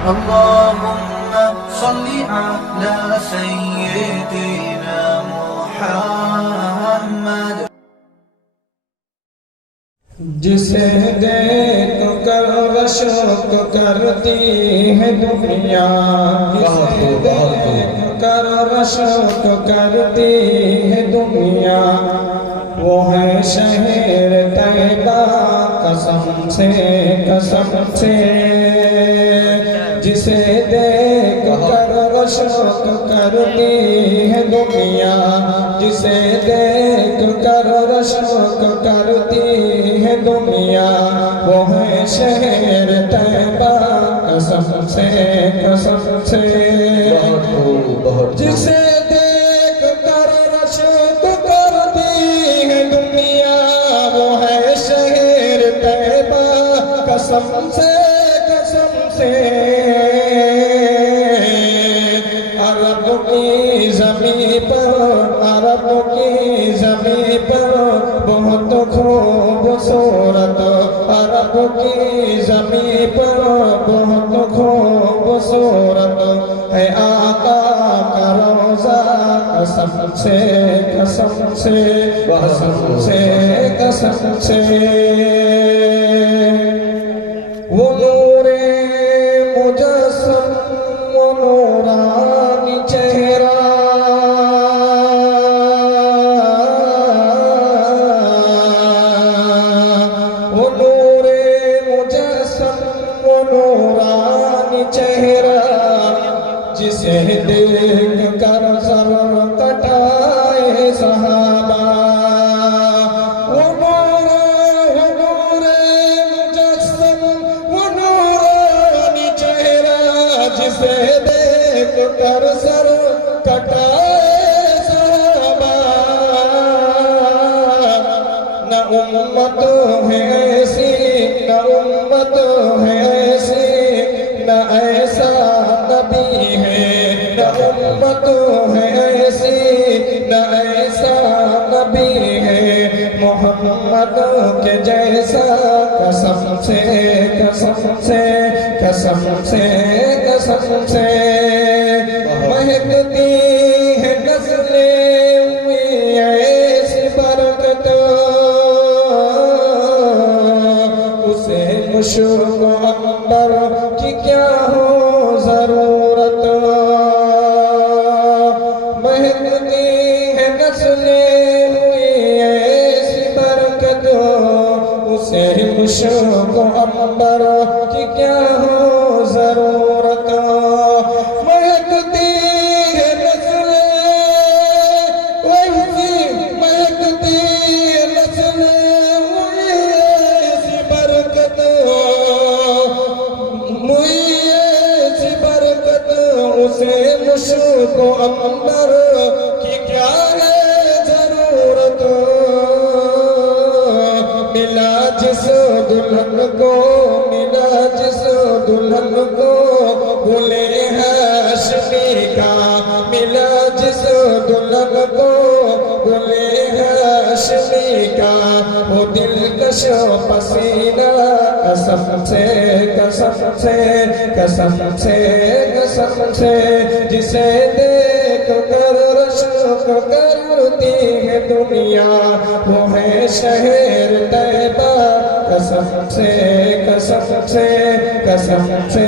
اللهم صل على سيدنا محمد. جسے دیکھ کر رشک کرتی ہے دنیا، جسے دیکھ کر رشک کرتی ہے دنیا، وہ ہے شہر طیبہ قسم سے قسم سے. جسے دیکھ کر رشک کرتی ہے دنیا، جسے دیکھ کر رشک کرتی ہے دنیا، وہ ہے شہر طیبہ قسم سے قسم سے. جسے دیکھ کر رشک کرتی ہے دنیا، وہ ہے شہر طیبہ قسم سے قسم سے. عرب کی زمین پر، عرب کی زمین پر بہت خوبصورت، عرب کی زمین پر بہت خوبصورت ہے آقا کا روضہ قسم سے قسم سے قسم سے قسم سے. وہ نور مجسم، وہ نورانی چہرہ، وہ نور مجسم، وہ نورانی چہرہ، جسے دیکھ کر سر کٹائے صحابہ. وہ نور مجسم، وہ نورانی چہرہ، جسے دیکھ کر سر کٹائے صحابہ. نہ امت ہے ایسی، نہ امت ہے ایسی، نہ ایسا نبی ہے. نہ امت ہے ایسی، نہ ایسا نبی ہے محمد کے جیسا قسم سے قسم سے قسم سے قسم سے. مہکتی ہے نسلیں ہوئی ایسی برکت، اسے مشک عنبر کی کیا ہو ضرورت. مہکتی ہے نسلیں ہوئی ایسی برکت، اسے مشک عنبر کی کیا ہو ضرورت. مہکتی ہے نسلیں ویسی، مہکتی ہے نسلیں ہوئی ایسی برکت، ہوئی ایسی برکت، اسے مشک عنبر کی کیا ہے ضرورت. ملا جس دلہن کو، ملا جس دلہن کو گلے ہاشمی کا، ملا جس دلہن کو گلے ہاشمی کا، وہ دلکش پسینہ قسم سے قسم سے قسم سے قسم سے. جسے دیکھ کر رشک کرتی ہے دنیا، وہ ہے شہر طیبہ قسم سے قسم سے قسم سے.